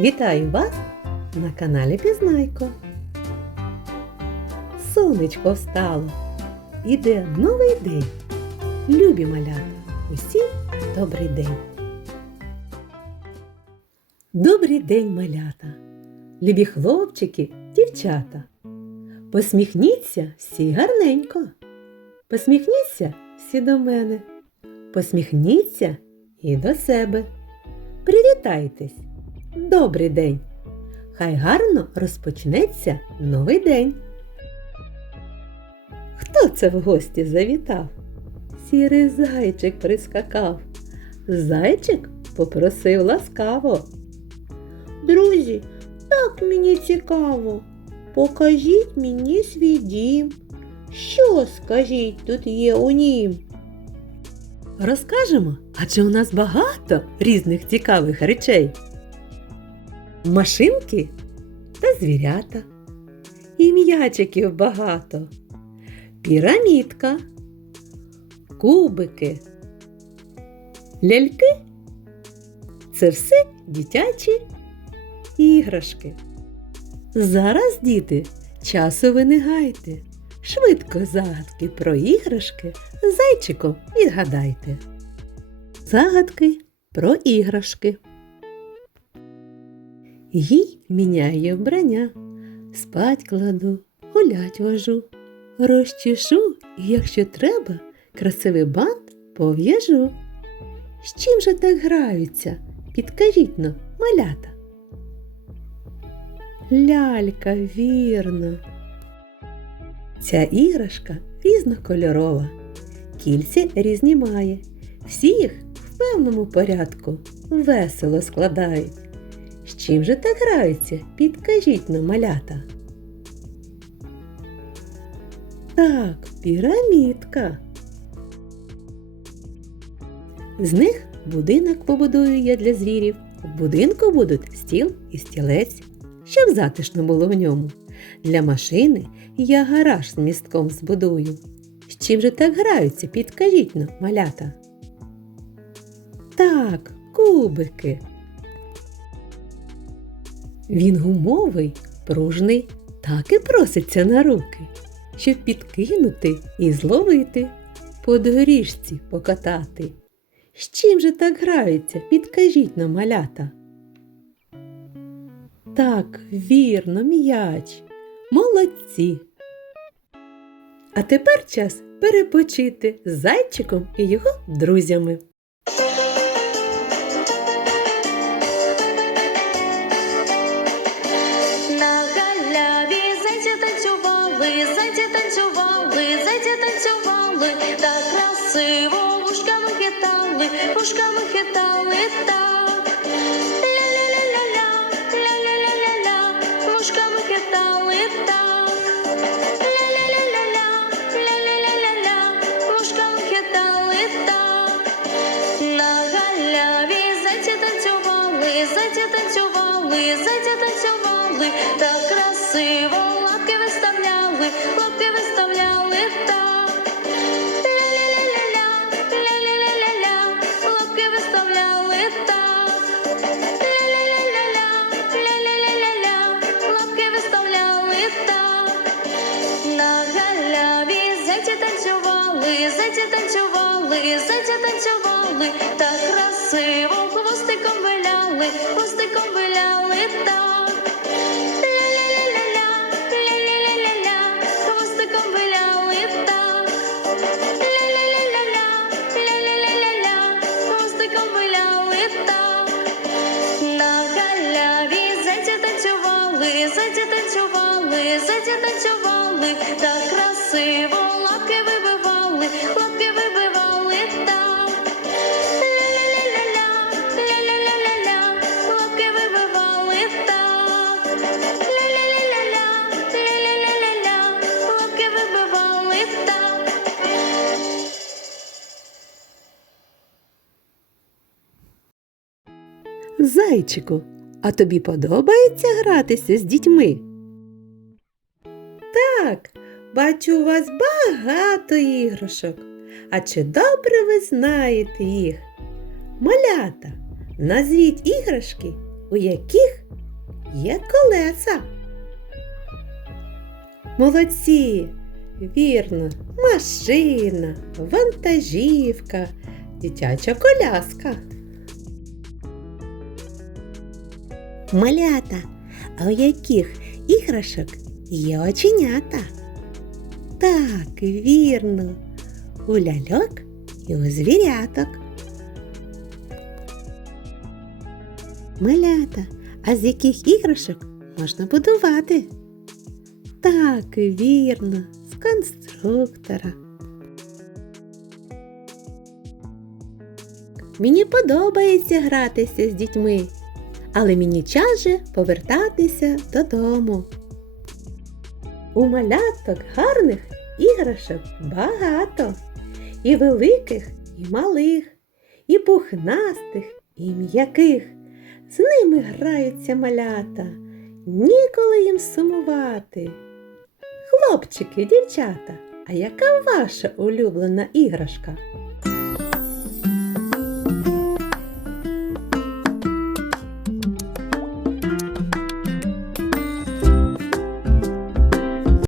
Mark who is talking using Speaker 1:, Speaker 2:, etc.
Speaker 1: Вітаю вас на каналі Пізнайко. Сонечко встало. Іде новий день. Любі малята, усім добрий день. Добрий день, малята, любі хлопчики, дівчата. Посміхніться всі гарненько. Посміхніться всі до мене. Посміхніться і до себе. Привітайтесь! Добрий день! Хай гарно розпочнеться новий день. Хто це в гості завітав? Сірий зайчик прискакав. Зайчик попросив ласкаво.
Speaker 2: Друзі, так мені цікаво. Покажіть мені свій дім. Що, скажіть, тут є у нім?
Speaker 1: Розкажемо, адже у нас багато різних цікавих речей. Машинки та звірята. І м'ячиків багато. Пірамідка, кубики, ляльки. Це все дитячі іграшки. Зараз, діти, часу ви не гайте. Швидко загадки про іграшки з зайчиком відгадайте. Загадки про іграшки. Їй міняє вбрання, спать кладу, гулять вожу, розчешу і, якщо треба, красивий бант пов'яжу. З чим же так граються? Підкажіть но, малята. Лялька, вірно. Ця іграшка різнокольорова, кільці різні має. Всі їх в певному порядку весело складають. З чим же так граються? Підкажіть нам, малята. Так, пірамідка. З них будинок побудую я для звірів. В будинку будуть стіл і стілець, щоб затишно було в ньому. Для машини я гараж з містком збудую. З чим же так граються, підкажіть нам, малята. Так, кубики. Він гумовий, пружний, так і проситься на руки, щоб підкинути і зловити, по доріжці покатати. З чим же так граються, підкажіть нам, малята. Так, вірно, м'яч. Молодці. А тепер час перепочити з зайчиком і його друзями.
Speaker 2: Хитали, вушками хитали так. Ля-ля-ля-ля-ля, ля-ля-ля-ля-ля, вушками хитали так. Красиво хвостиком виляли, хвостиком виляли так.
Speaker 1: Зайчику, а тобі подобається гратися з дітьми? Так, бачу у вас багато іграшок. А чи добре ви знаєте їх? Малята, назвіть іграшки, у яких є колеса. Молодці! Вірно, машина, вантажівка, дитяча коляска. Малята, а у яких іграшок є оченята? Так, вірно, у ляльок і у звіряток. Малята, а з яких іграшок можна будувати? Так, вірно, з конструктора. Мені подобається гратися з дітьми, але мені час же повертатися додому. У маляток гарних іграшок багато, і великих, і малих, і пухнастих, і м'яких. З ними граються малята, ніколи їм сумувати. Хлопчики, дівчата, а яка ваша улюблена іграшка?